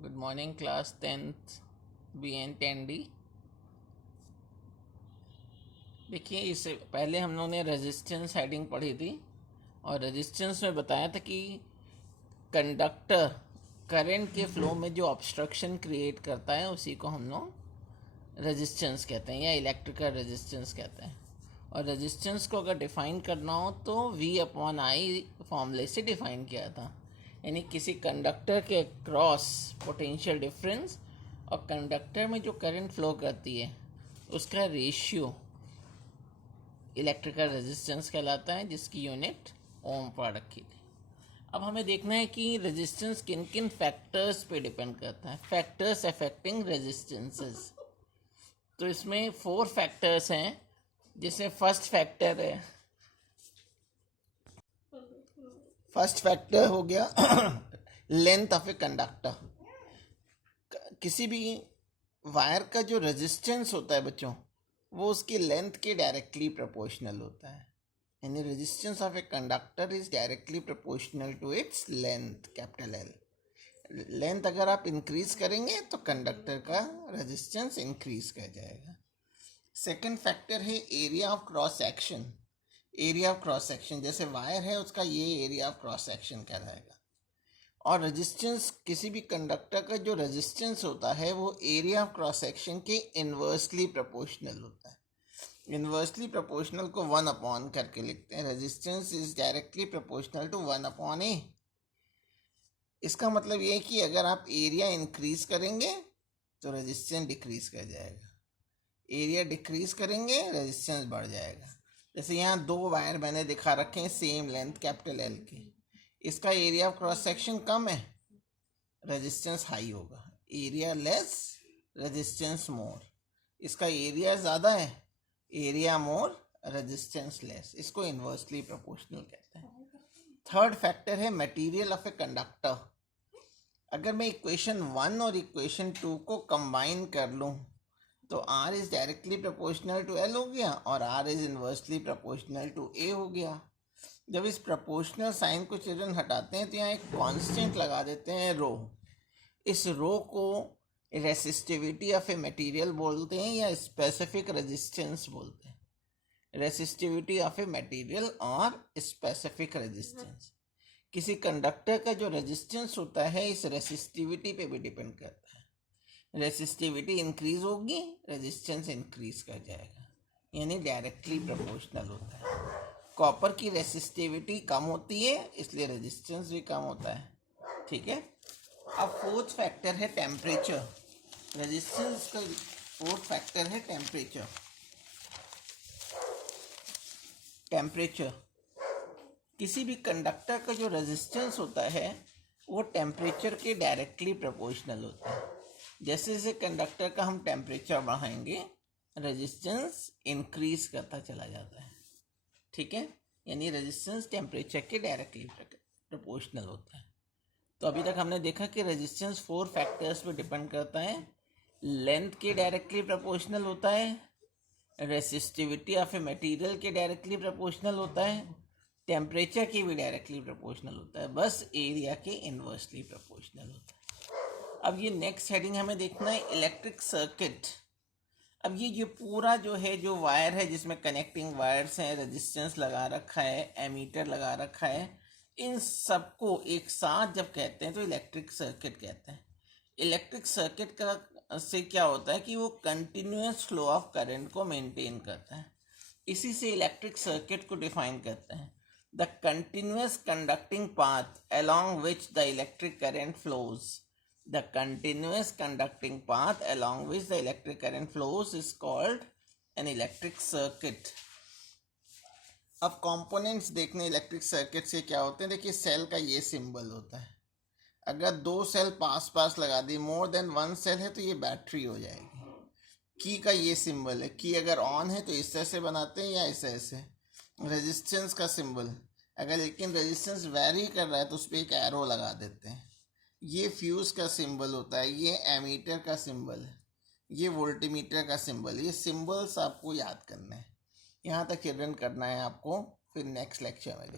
Good morning class 10th BN10D। देखिए, इससे पहले हम लोगों ने रेजिस्टेंस हेडिंग पढ़ी थी और रेजिस्टेंस में बताया था कि कंडक्टर करंट के फ्लो में जो ऑब्स्ट्रक्शन क्रिएट करता है उसी को हम लोग रेजिस्टेंस कहते हैं या इलेक्ट्रिकल रेजिस्टेंस कहते हैं। और रेजिस्टेंस को अगर डिफ़ाइन करना हो तो V/I फॉर्मूले से डिफ़ाइन किया था, यानी किसी कंडक्टर के क्रॉस पोटेंशियल डिफरेंस और कंडक्टर में जो करंट फ्लो करती है उसका रेशियो इलेक्ट्रिकल रेजिस्टेंस कहलाता है, जिसकी यूनिट ओम पर रखी थी। अब हमें देखना है कि रेजिस्टेंस किन किन फैक्टर्स पे डिपेंड करता है, फैक्टर्स अफेक्टिंग रेजिस्टेंसेस। तो इसमें 4 फैक्टर्स हैं, जिसमें फर्स्ट फैक्टर हो गया लेंथ ऑफ ए कंडक्टर। किसी भी वायर का जो रेजिस्टेंस होता है बच्चों, वो उसकी लेंथ के डायरेक्टली प्रोपोर्शनल होता है, यानी resistance of a conductor is directly proportional to its length, capital L। Length अगर आप इंक्रीज करेंगे तो कंडक्टर का रेजिस्टेंस इंक्रीज कर जाएगा। सेकंड फैक्टर है area of cross section. Area of cross section, जैसे वायर है उसका ये एरिया ऑफ क्रॉस सेक्शन कहलाएगा। और रेजिस्टेंस, किसी भी कंडक्टर का जो रेजिस्टेंस होता है वो एरिया ऑफ क्रॉस सेक्शन के इन्वर्सली प्रोपोर्शनल होता है। इन्वर्सली प्रोपोर्शनल को 1/, करके लिखते हैं। Resistance is directly proportional to 1/A। इसका मतलब ये है कि अगर आप एरिया इंक्रीज करेंगे तो रेजिस्टेंस डिक्रीज कर जाएगा, एरिया डिक्रीज करेंगे रेजिस्टेंस बढ़ जाएगा। जैसे यहाँ 2 वायर मैंने दिखा रखे हैं सेम लेंथ, कैपिटल L की। इसका एरिया ऑफ क्रॉस सेक्शन कम है, रेजिस्टेंस हाई होगा। एरिया लेस, रेजिस्टेंस मोर। इसका एरिया ज़्यादा है, एरिया मोर, रेजिस्टेंस लेस। इसको इन्वर्सली प्रोपोर्शनल कहते हैं। थर्ड फैक्टर है मटेरियल ऑफ ए कंडक्टर। अगर मैं इक्वेशन 1 और इक्वेशन 2 को कंबाइन कर लूँ तो R is directly proportional to L हो गया और R is inversely proportional to A हो गया। जब इस प्रोपोर्शनल साइन को चिल्ड्रन हटाते हैं तो यहाँ एक कांस्टेंट लगा देते हैं रो। इस रो को रेसिस्टिविटी ऑफ ए मटेरियल बोलते हैं या स्पेसिफिक रेजिस्टेंस बोलते हैं। रेसिस्टिविटी ऑफ ए मटेरियल और स्पेसिफिक रेजिस्टेंस। किसी कंडक्टर का जो रेजिस्टेंस होता है इस रेसिस्टिविटी पे भी डिपेंड करता है। रेसिस्टिविटी इंक्रीज होगी, रेजिस्टेंस इंक्रीज कर जाएगा, यानी डायरेक्टली प्रोपोर्शनल होता है। कॉपर की रेसिस्टिविटी कम होती है, इसलिए रेजिस्टेंस भी कम होता है। ठीक है। अब फोर्थ फैक्टर है टेम्परेचर। रेजिस्टेंस का फोर्थ फैक्टर है टेम्परेचर। टेम्परेचर, किसी भी कंडक्टर का जो रेजिस्टेंस होता है वो टेम्परेचर के डायरेक्टली प्रोपोर्शनल होता है। जैसे जैसे कंडक्टर का हम टेम्परेचर बढ़ाएंगे रेजिस्टेंस इंक्रीज करता चला जाता है। ठीक है, यानी रेजिस्टेंस टेम्परेचर के डायरेक्टली प्रोपोर्शनल होता है। तो अभी तक हमने देखा कि रेजिस्टेंस 4 फैक्टर्स पे डिपेंड करता है। लेंथ के डायरेक्टली प्रोपोर्शनल होता है, रेसिस्टिविटी ऑफ ए मटेरियल के डायरेक्टली प्रोपोर्शनल होता है, टेम्परेचर की भी डायरेक्टली प्रोपोर्शनल होता है, बस एरिया के इन्वर्सली प्रोपोर्शनल होता है। अब ये नेक्स्ट हेडिंग हमें देखना है इलेक्ट्रिक सर्किट। अब ये जो पूरा जो है, जो वायर है जिसमें कनेक्टिंग वायर्स हैं, रेजिस्टेंस लगा रखा है, एमीटर लगा रखा है, इन सबको एक साथ जब कहते हैं तो इलेक्ट्रिक सर्किट कहते हैं। इलेक्ट्रिक सर्किट का से क्या होता है कि वो कंटिन्यूस फ्लो ऑफ करंट को मेंटेन करता है। इसी से इलेक्ट्रिक सर्किट को डिफाइन करते हैं। The continuous conducting path along which the electric current flows. The continuous conducting path along which the electric current flows is called an electric circuit. अब components देखने इलेक्ट्रिक सर्किट से क्या होते हैं। देखिए, सेल का ये सिंबल होता है। अगर 2 सेल पास पास लगा दी, मोर देन 1 सेल है तो ये बैटरी हो जाएगी। की का ये सिंबल है, की अगर ऑन है तो इस तरह से बनाते हैं या इस तरह से। रेजिस्टेंस का सिंबल, अगर लेकिन रेजिस्टेंस वेरी कर रहा है तो उस पर एक एरो लगा देते हैं। ये फ्यूज का सिंबल होता है, ये एमीटर का सिंबल है, ये वोल्टीमीटर का सिंबल। ये सिंबल्स आपको याद करना है। यहाँ तक चिल्ड्रन करना है आपको, फिर नेक्स्ट लेक्चर में